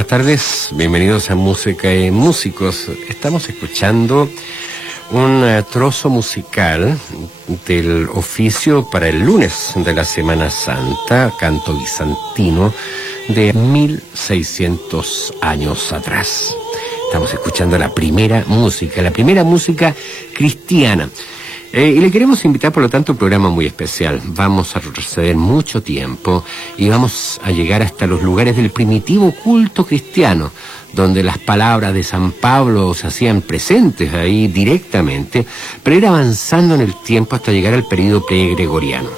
buenas tardes, bienvenidos a Música y Músicos. Estamos escuchando un trozo musical del oficio para el lunes de la Semana Santa, canto bizantino de 1600 años atrás. Estamos escuchando la primera música cristiana. Y le queremos invitar, por lo tanto, a un programa muy especial. Vamos a retroceder mucho tiempo y vamos a llegar hasta los lugares del primitivo culto cristiano, donde las palabras de San Pablo se hacían presentes ahí directamente, pero ir avanzando en el tiempo hasta llegar al período pregregoriano,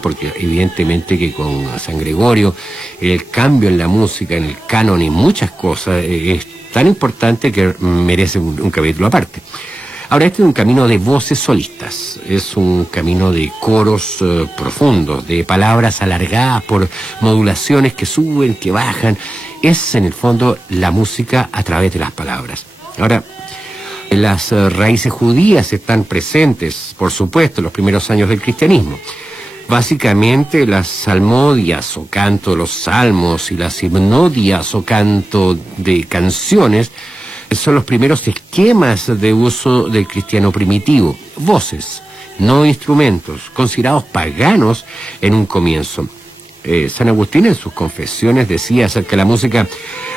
porque evidentemente que con San Gregorio el cambio en la música, en el canon y muchas cosas es tan importante que merece un capítulo aparte. Ahora, este es un camino de voces solistas, es un camino de coros profundos, de palabras alargadas por modulaciones que suben, que bajan. Es, en el fondo, la música a través de las palabras. Ahora, las raíces judías están presentes, por supuesto, en los primeros años del cristianismo. Básicamente, las salmodias o canto de los salmos y las himnodias o canto de canciones son los primeros esquemas de uso del cristiano primitivo. Voces, no instrumentos, considerados paganos en un comienzo. San Agustín en sus confesiones decía acerca de la música: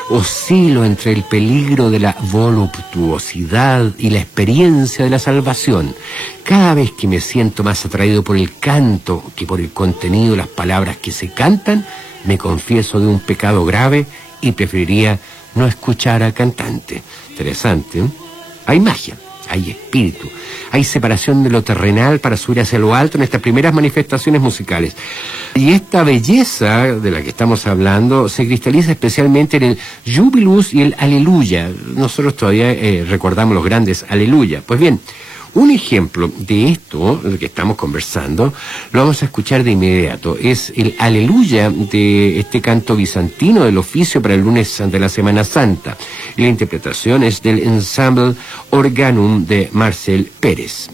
oscilo entre el peligro de la voluptuosidad y la experiencia de la salvación. Cada vez que me siento más atraído por el canto que por el contenido de las palabras que se cantan, me confieso de un pecado grave y preferiría no escuchar al cantante. Interesante, ¿eh? Hay magia, hay espíritu, hay separación de lo terrenal para subir hacia lo alto en estas primeras manifestaciones musicales. Y esta belleza de la que estamos hablando se cristaliza especialmente en el Jubilus y el Aleluya. Nosotros todavía recordamos los grandes Aleluya. Pues bien, un ejemplo de esto, de que estamos conversando, lo vamos a escuchar de inmediato. Es el Aleluya de este canto bizantino del oficio para el lunes de la Semana Santa. Y la interpretación es del Ensemble Organum de Marcel Pérez.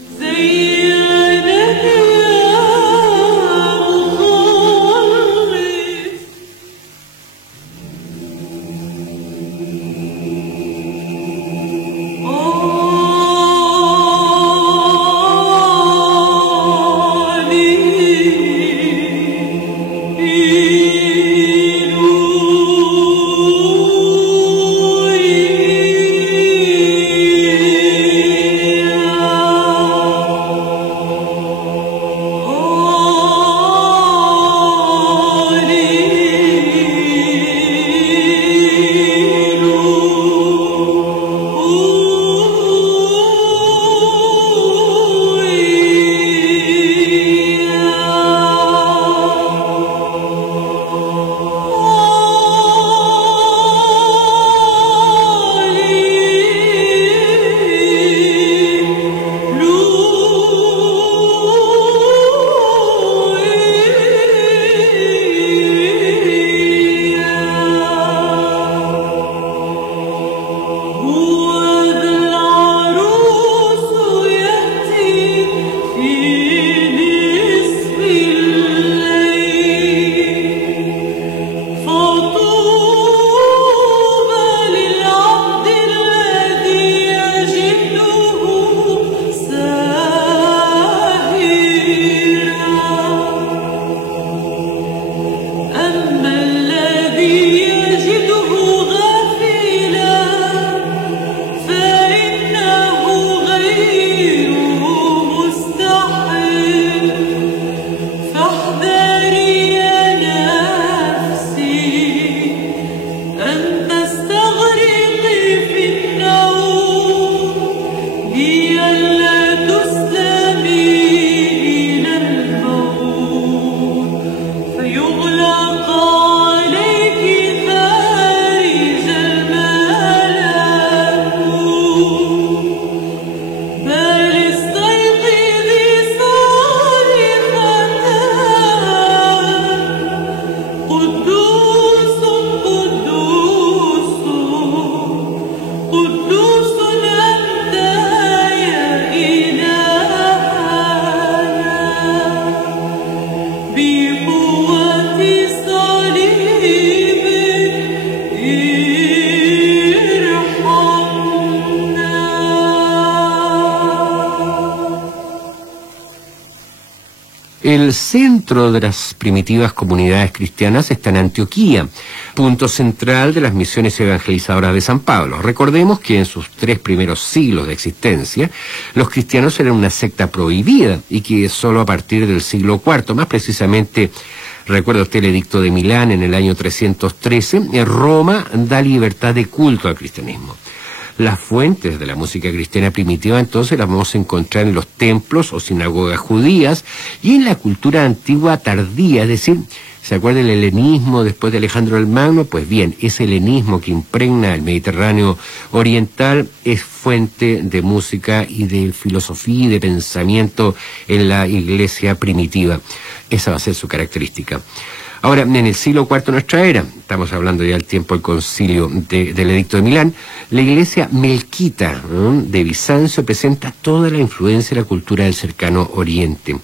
El centro de las primitivas comunidades cristianas está en Antioquía, punto central de las misiones evangelizadoras de San Pablo. Recordemos que en sus 3 primeros siglos de existencia, los cristianos eran una secta prohibida y que solo a partir del siglo IV, más precisamente, recuerda usted el edicto de Milán en el año 313, Roma da libertad de culto al cristianismo. Las fuentes de la música cristiana primitiva entonces las vamos a encontrar en los templos o sinagogas judías y en la cultura antigua tardía, es decir, ¿se acuerda el helenismo después de Alejandro el Magno? Pues bien, ese helenismo que impregna el Mediterráneo oriental es fuente de música y de filosofía y de pensamiento en la iglesia primitiva. Esa va a ser su característica. Ahora, en el siglo IV de nuestra era, estamos hablando ya del tiempo del concilio del Edicto de Milán, la iglesia melquita de Bizancio presenta toda la influencia de la cultura del cercano Oriente.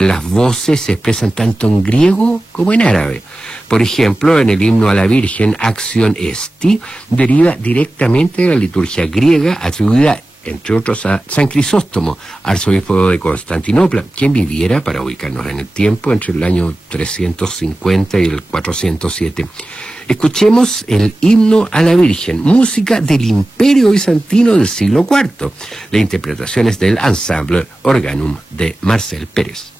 Las voces se expresan tanto en griego como en árabe. Por ejemplo, en el himno a la Virgen, Acción Esti, deriva directamente de la liturgia griega atribuida entre otros a San Crisóstomo, arzobispo de Constantinopla, quien viviera, para ubicarnos en el tiempo, entre el año 350 y el 407. Escuchemos el himno a la Virgen, música del Imperio Bizantino del siglo IV. La interpretación es del Ensemble Organum de Marcel Pérez.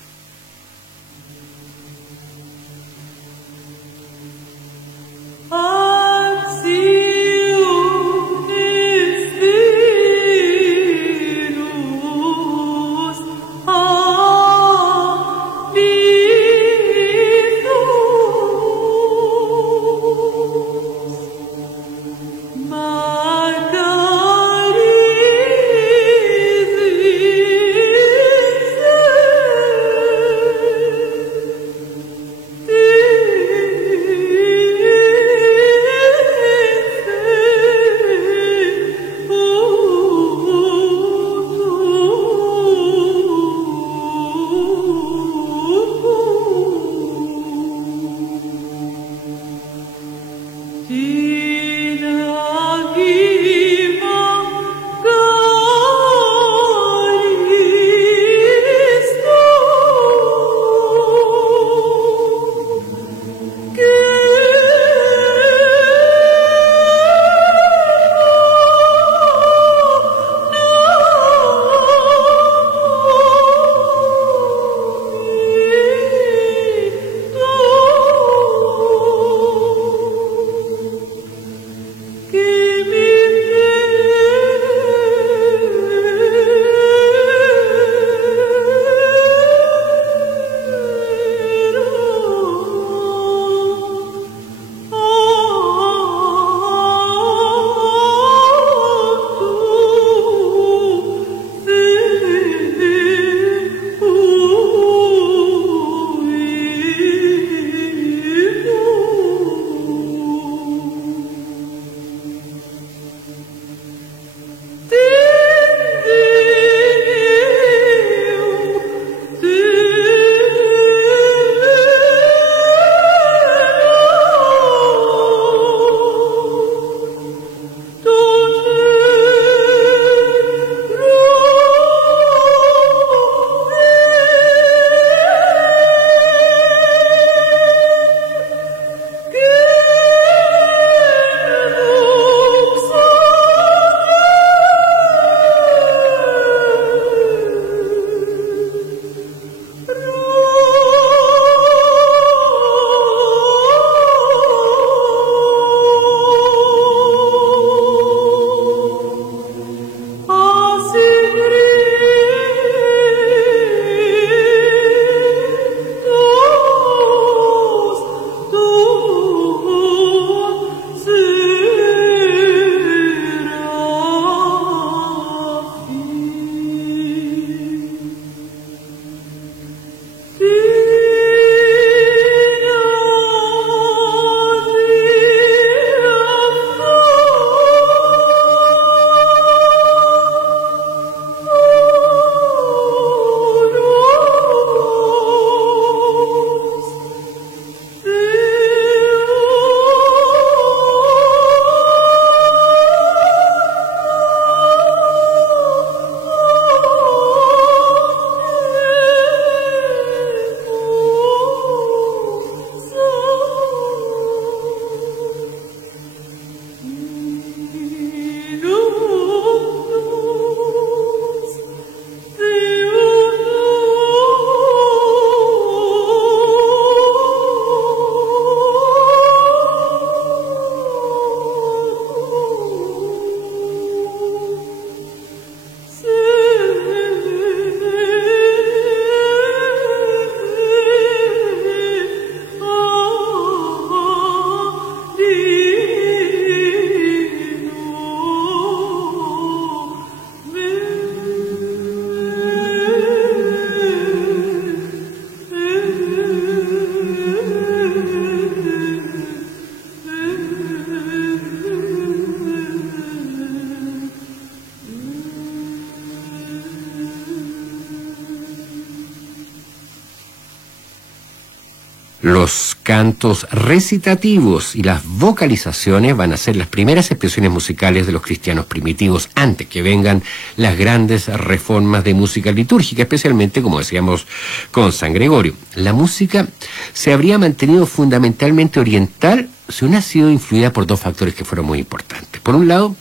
Los cantos recitativos y las vocalizaciones van a ser las primeras expresiones musicales de los cristianos primitivos, antes que vengan las grandes reformas de música litúrgica, especialmente, como decíamos, con San Gregorio. La música se habría mantenido fundamentalmente oriental si hubiera sido influida por dos factores que fueron muy importantes. Por un lado,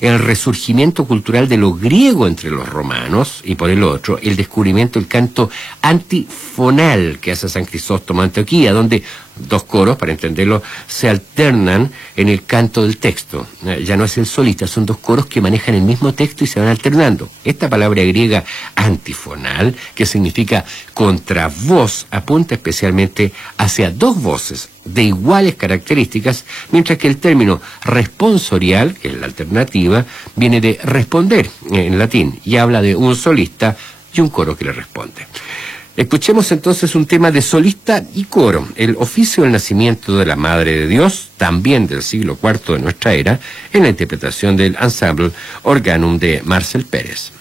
el resurgimiento cultural de lo griego entre los romanos, y por el otro, el descubrimiento del canto antifonal que hace San Crisóstomo de Antioquía, donde dos coros, para entenderlo, se alternan en el canto del texto. Ya no es el solista, son dos coros que manejan el mismo texto y se van alternando. Esta palabra griega antifonal, que significa contravoz, apunta especialmente hacia dos voces de iguales características, mientras que el término responsorial, que es la alternativa, viene de responder en latín y habla de un solista y un coro que le responde. Escuchemos entonces un tema de solista y coro, el oficio del nacimiento de la Madre de Dios, también del siglo IV de nuestra era, en la interpretación del Ensemble Organum de Marcel Pérez.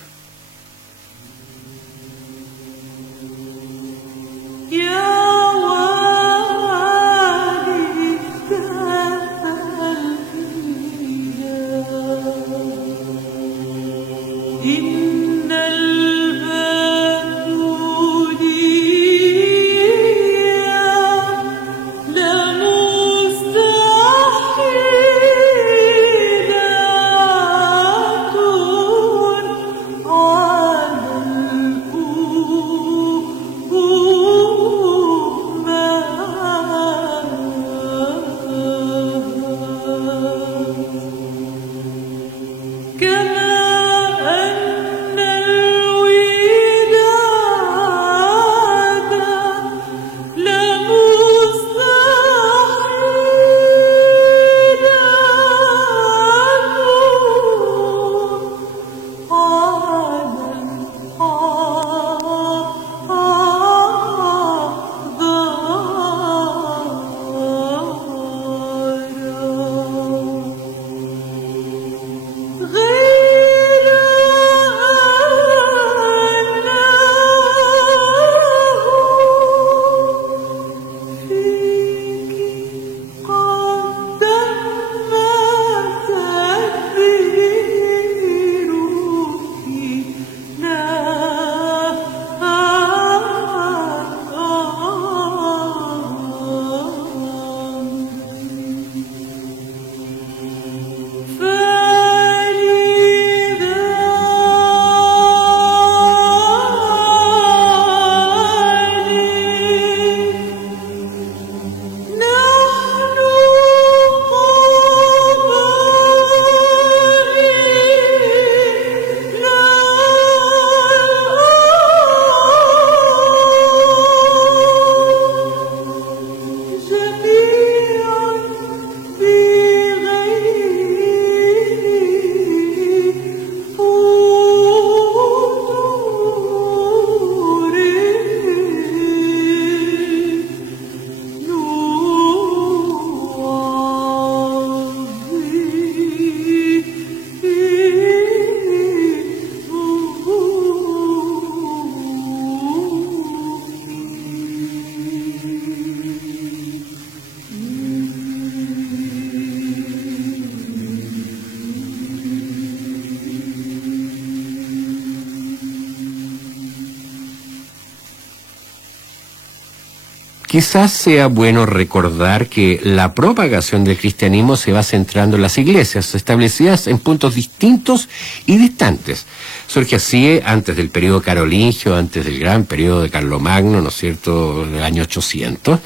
Quizás sea bueno recordar que la propagación del cristianismo se va centrando en las iglesias, establecidas en puntos distintos y distantes. Surge así antes del periodo carolingio, antes del gran periodo de Carlomagno, ¿no es cierto?, del año 800,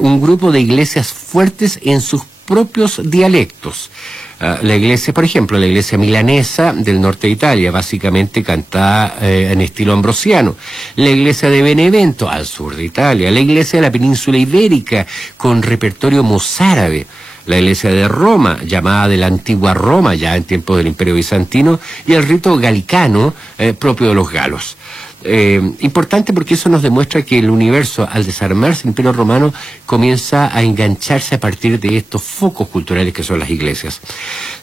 un grupo de iglesias fuertes en sus propios dialectos. La iglesia, por ejemplo, la iglesia milanesa del norte de Italia, básicamente cantada en estilo ambrosiano. La iglesia de Benevento, al sur de Italia. La iglesia de la península ibérica, con repertorio mozárabe. La iglesia de Roma, llamada de la antigua Roma, ya en tiempos del Imperio Bizantino. Y el rito galicano, propio de los galos. Importante porque eso nos demuestra que el universo, al desarmarse el Imperio Romano, comienza a engancharse a partir de estos focos culturales que son las iglesias.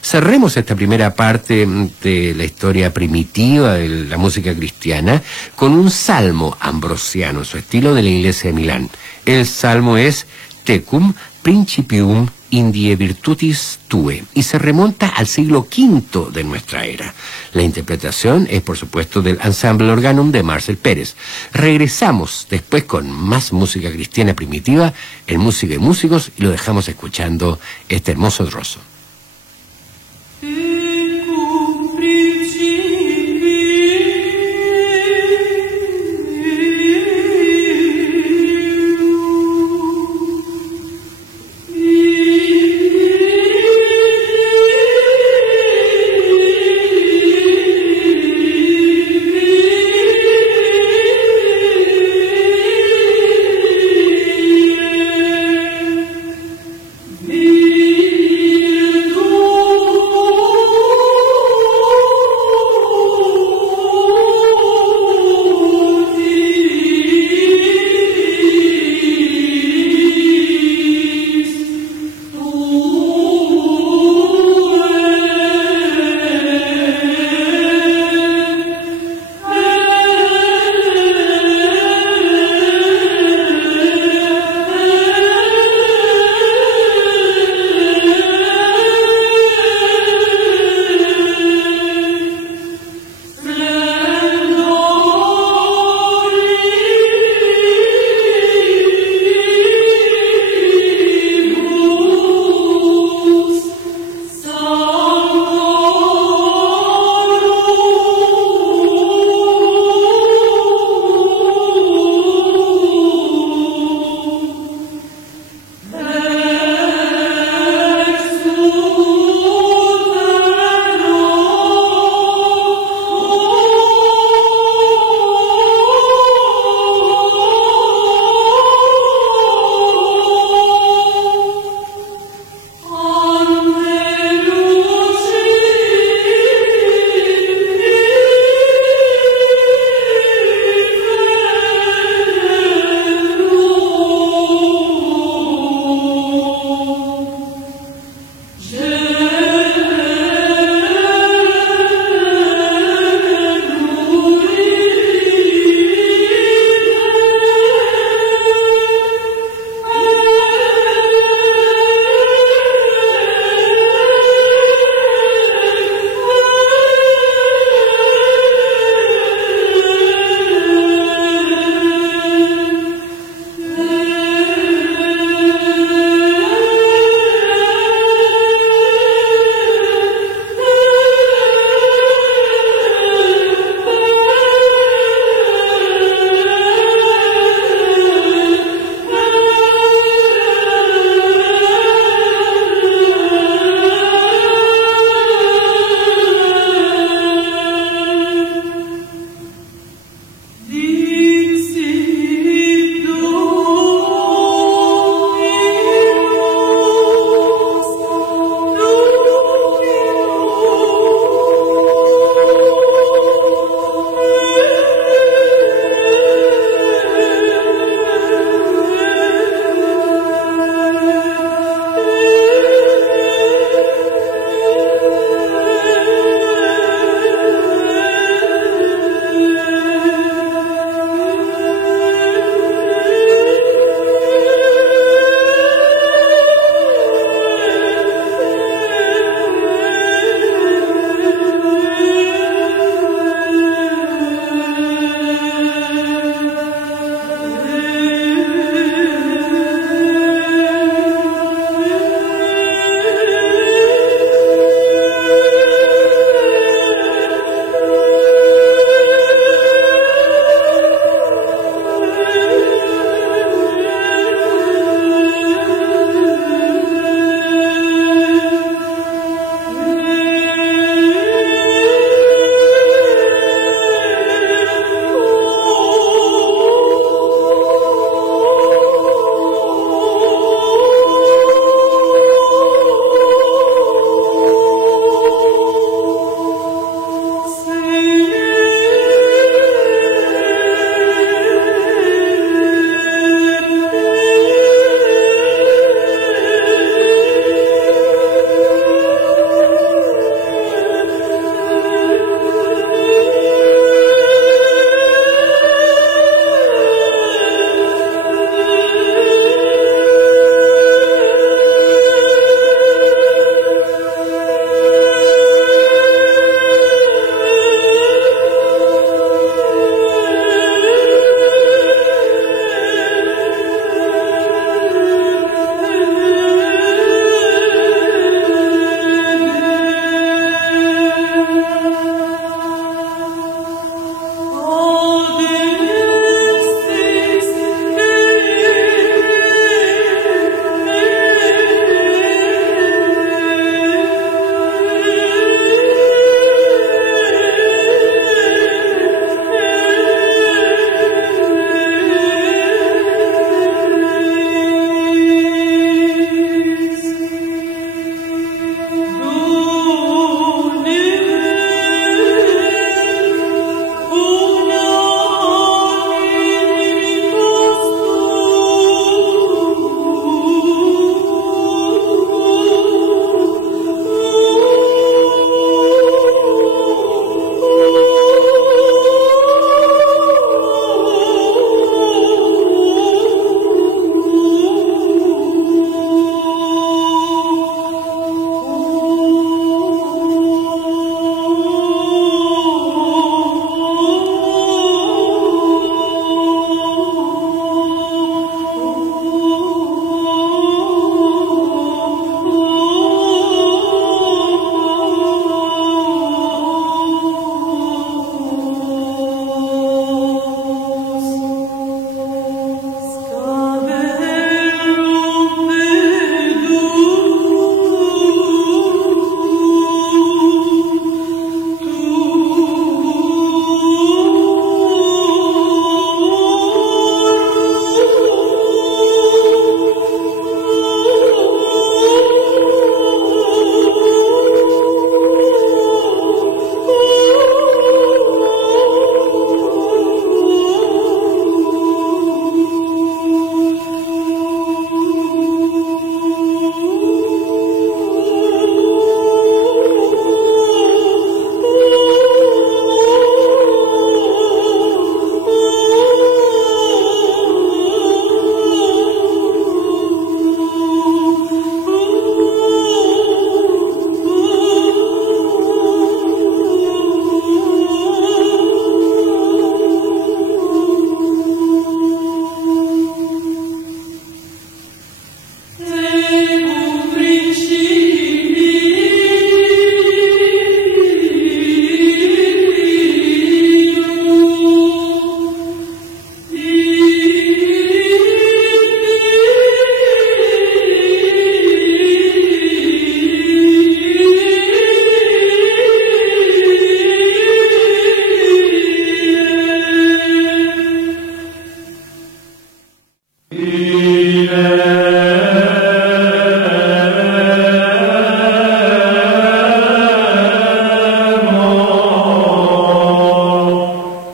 Cerremos esta primera parte de la historia primitiva de la música cristiana con un salmo ambrosiano, en su estilo, de la iglesia de Milán. El salmo es Tecum Principium Indie Virtutis Tue, y se remonta al siglo V de nuestra era. La interpretación es, por supuesto, del Ensemble Organum de Marcel Pérez. Regresamos después con más música cristiana primitiva en Música y Músicos, y lo dejamos escuchando este hermoso trozo. Virtus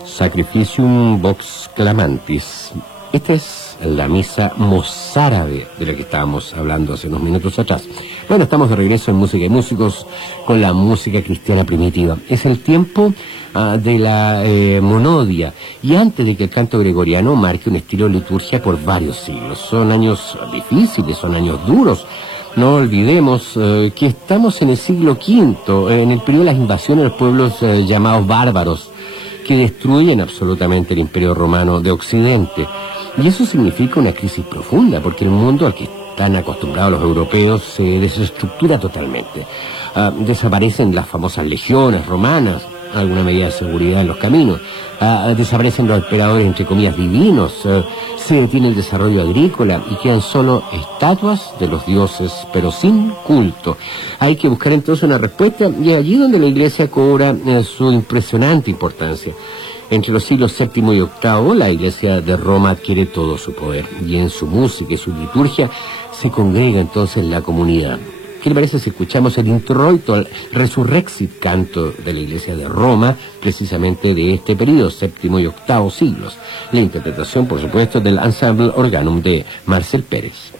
Sacrificium Vox Clamantis. Esta es la misa mozárabe de la que estábamos hablando hace unos minutos atrás. Bueno, estamos de regreso en Música y Músicos con la música cristiana primitiva. Es el tiempo de la monodia, y antes de que el canto gregoriano marque un estilo de liturgia por varios siglos. Son años difíciles, son años duros. No olvidemos que estamos en el siglo V, en el periodo de las invasiones de los pueblos llamados bárbaros, que destruyen absolutamente el Imperio Romano de Occidente. Y eso significa una crisis profunda, porque el mundo al que están acostumbrados los europeos se desestructura totalmente. Desaparecen las famosas legiones romanas, alguna medida de seguridad en los caminos, desaparecen los emperadores, entre comillas, divinos, se detiene el desarrollo agrícola y quedan solo estatuas de los dioses, pero sin culto. Hay que buscar entonces una respuesta, y es allí donde la Iglesia cobra su impresionante importancia. Entre los siglos VII y VIII, la Iglesia de Roma adquiere todo su poder, y en su música y su liturgia se congrega entonces la comunidad. ¿Qué le parece si escuchamos el introito al Resurrexit canto de la Iglesia de Roma, precisamente de este periodo, VII y VIII siglos? La interpretación, por supuesto, del Ensemble Organum de Marcel Pérez.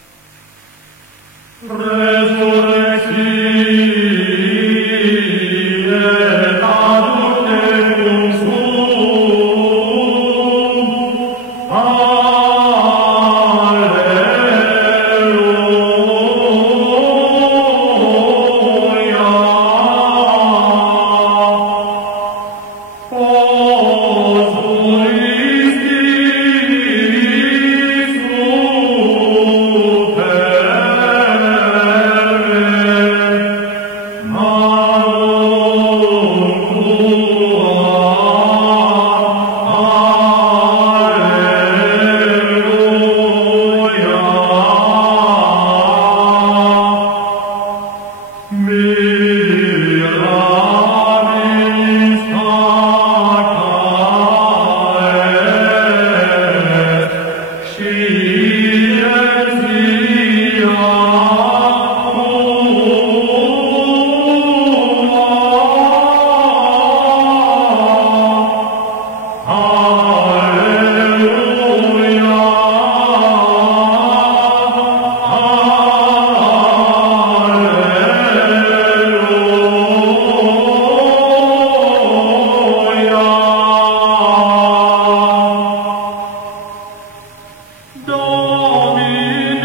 Domine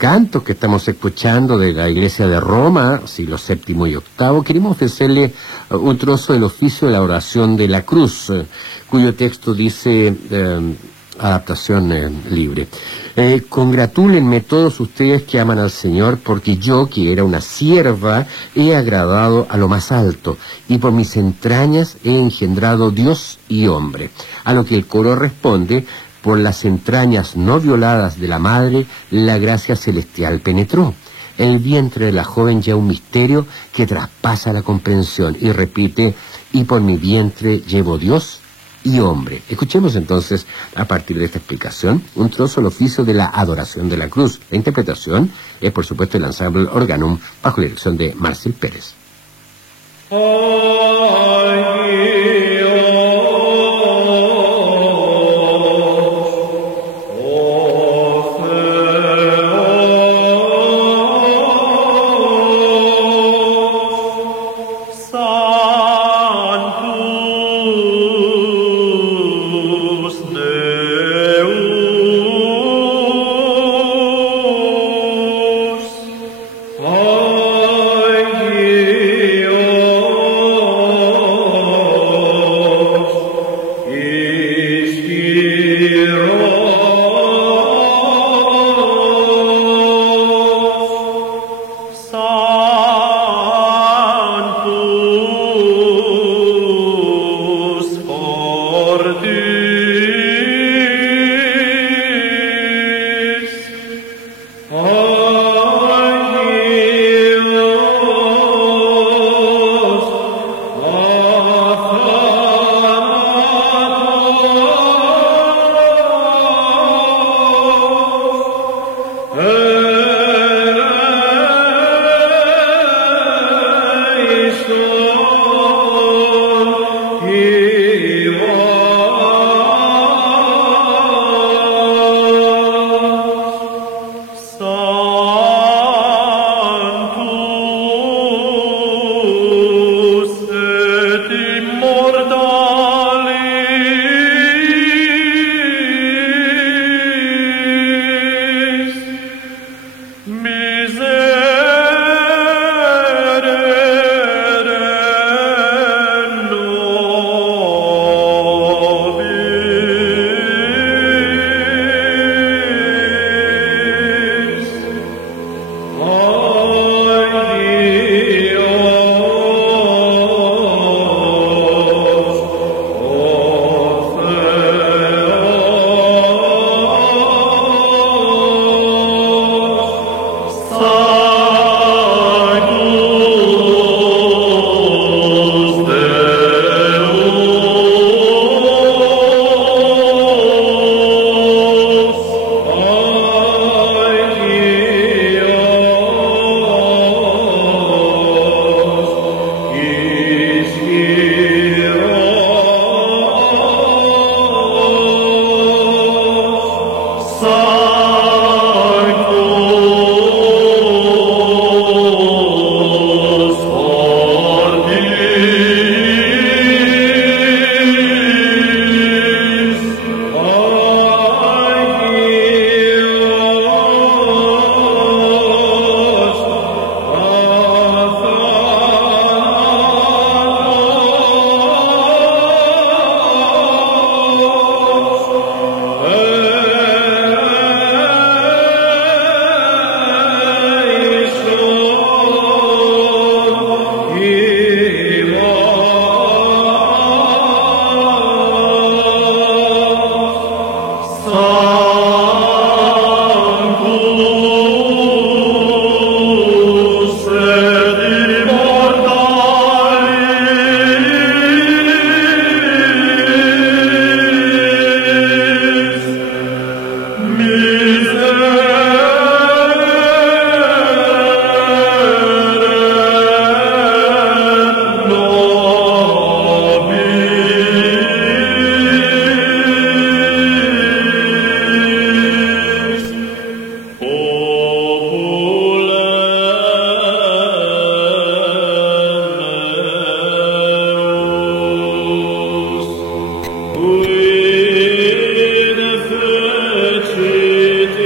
cantos que estamos escuchando de la iglesia de Roma, siglo VII y VIII, queremos ofrecerle un trozo del oficio de la oración de la cruz, cuyo texto dice, adaptación libre. Congratúlenme todos ustedes que aman al Señor, porque yo, que era una sierva, he agradado a lo más alto, y por mis entrañas he engendrado Dios y hombre. A lo que el coro responde: por las entrañas no violadas de la madre, la gracia celestial penetró. El vientre de la joven ya un misterio que traspasa la comprensión. Y repite: y por mi vientre llevo Dios y hombre. Escuchemos entonces, a partir de esta explicación, un trozo del oficio de la adoración de la cruz. La interpretación es, por supuesto, el ensamble Organum, bajo la dirección de Marcel Pérez. Oh Uine fecit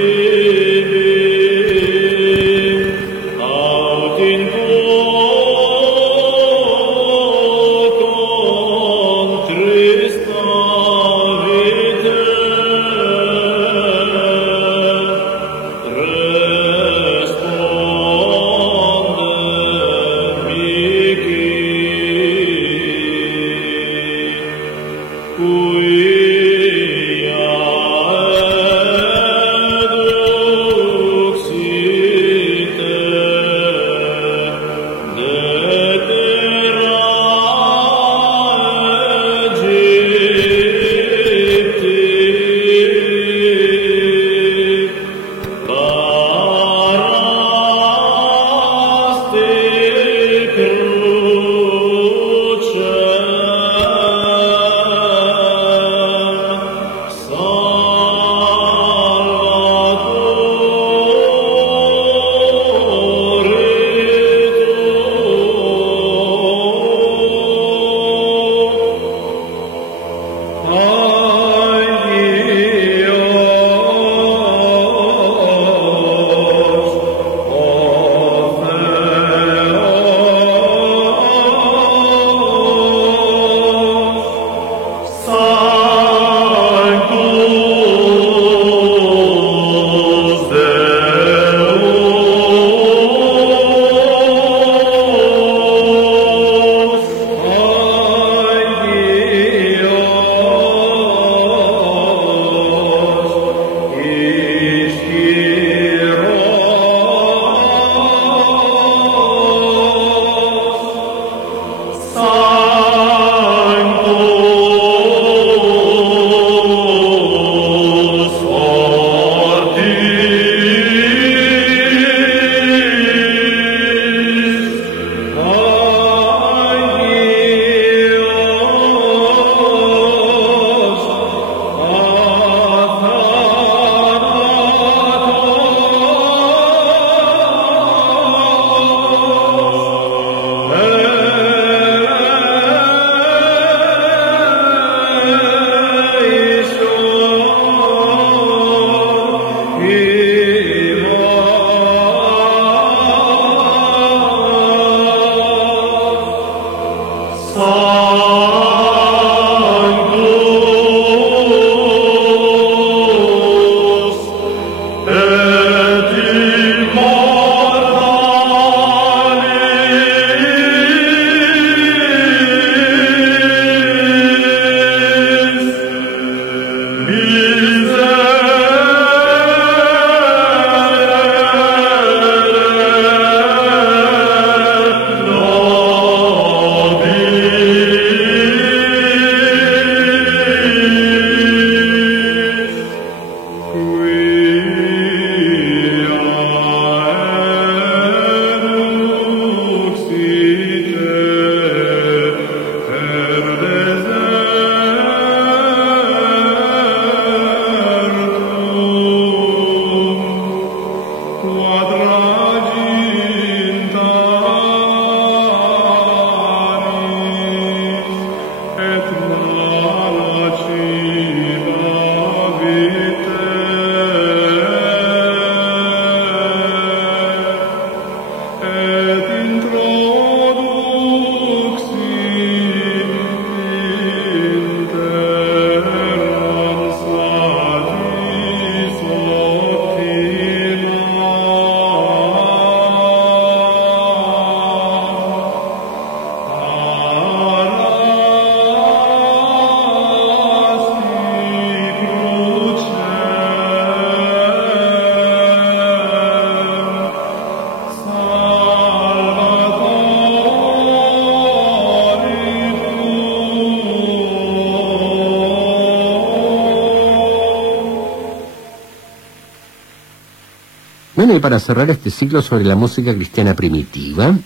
Bueno, y para cerrar este ciclo sobre la música cristiana primitiva,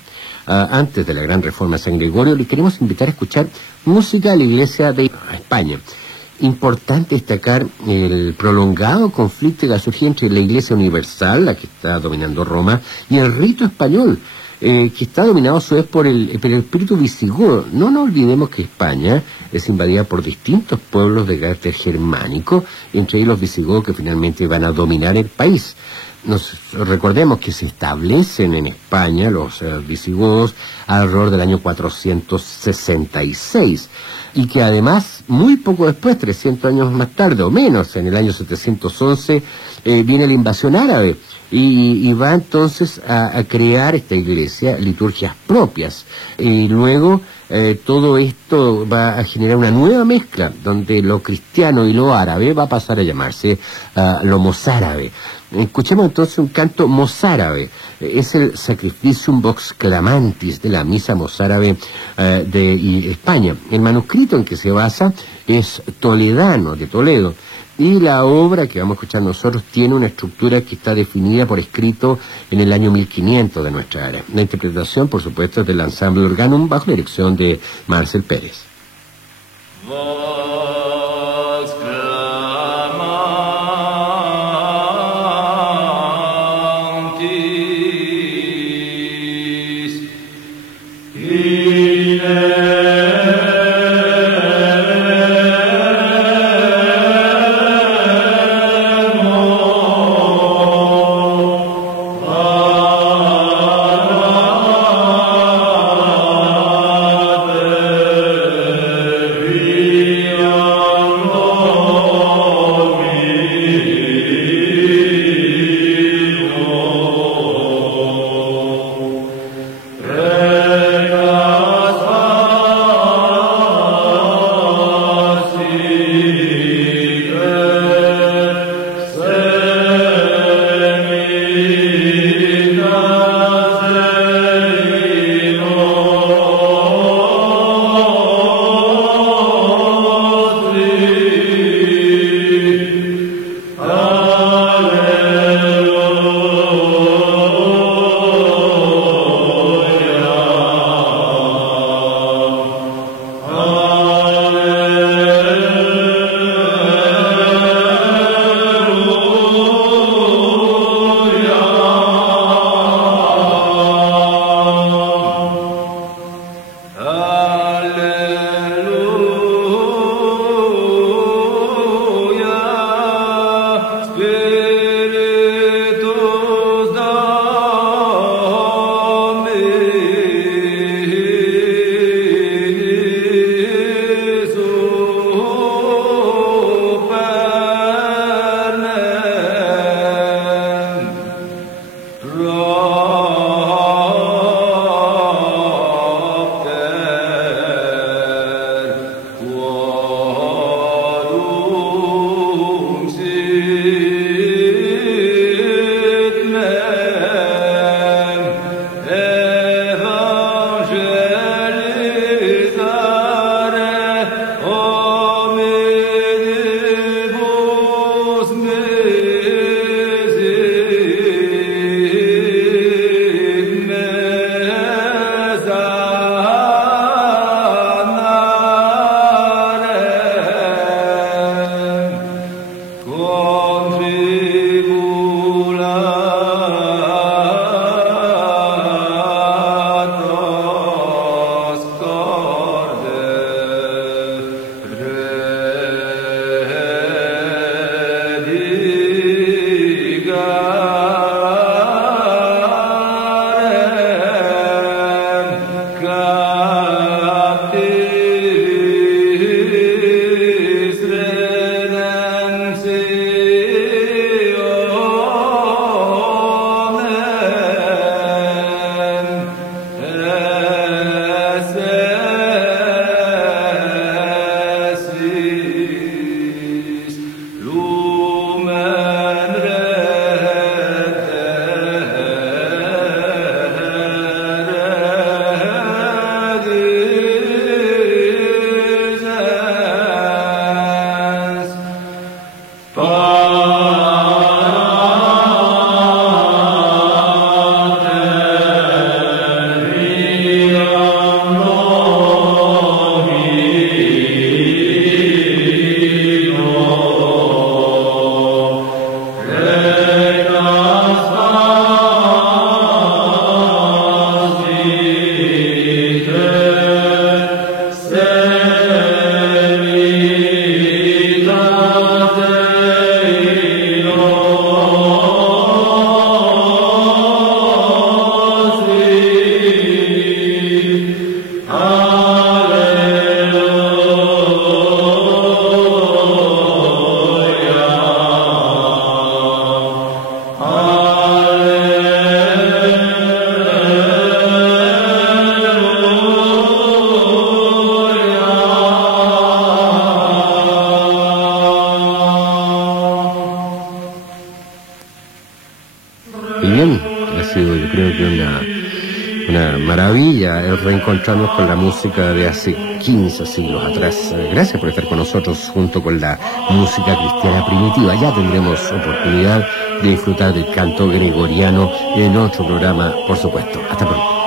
antes de la gran reforma de San Gregorio, le queremos invitar a escuchar música de la iglesia de España. Importante destacar el prolongado conflicto que ha surgido entre la Iglesia Universal, la que está dominando Roma, y el rito español, que está dominado a su vez por el espíritu visigodo. No nos olvidemos que España es invadida por distintos pueblos de carácter germánico, entre ellos los visigodos que finalmente van a dominar el país. Recordemos que se establecen en España los visigodos alrededor del año 466 y que además muy poco después, 300 años más tarde o menos, en el año 711, viene la invasión árabe y va entonces a crear esta iglesia liturgias propias y luego todo esto va a generar una nueva mezcla donde lo cristiano y lo árabe va a pasar a llamarse lo mozárabe. Escuchemos entonces un canto mozárabe. Es el Sacrificium Vox Clamantis de la misa mozárabe de España. El manuscrito en que se basa es toledano, de Toledo, y la obra que vamos a escuchar nosotros tiene una estructura que está definida por escrito en el año 1500 de nuestra era. La interpretación, por supuesto, es del Ensemble Organum bajo la dirección de Marcel Pérez. Bien, ha sido yo creo que una maravilla el reencontrarnos con la música de hace 15 siglos atrás. Gracias por estar con nosotros junto con la música cristiana primitiva. Ya tendremos oportunidad de disfrutar del canto gregoriano en otro programa, por supuesto. Hasta pronto.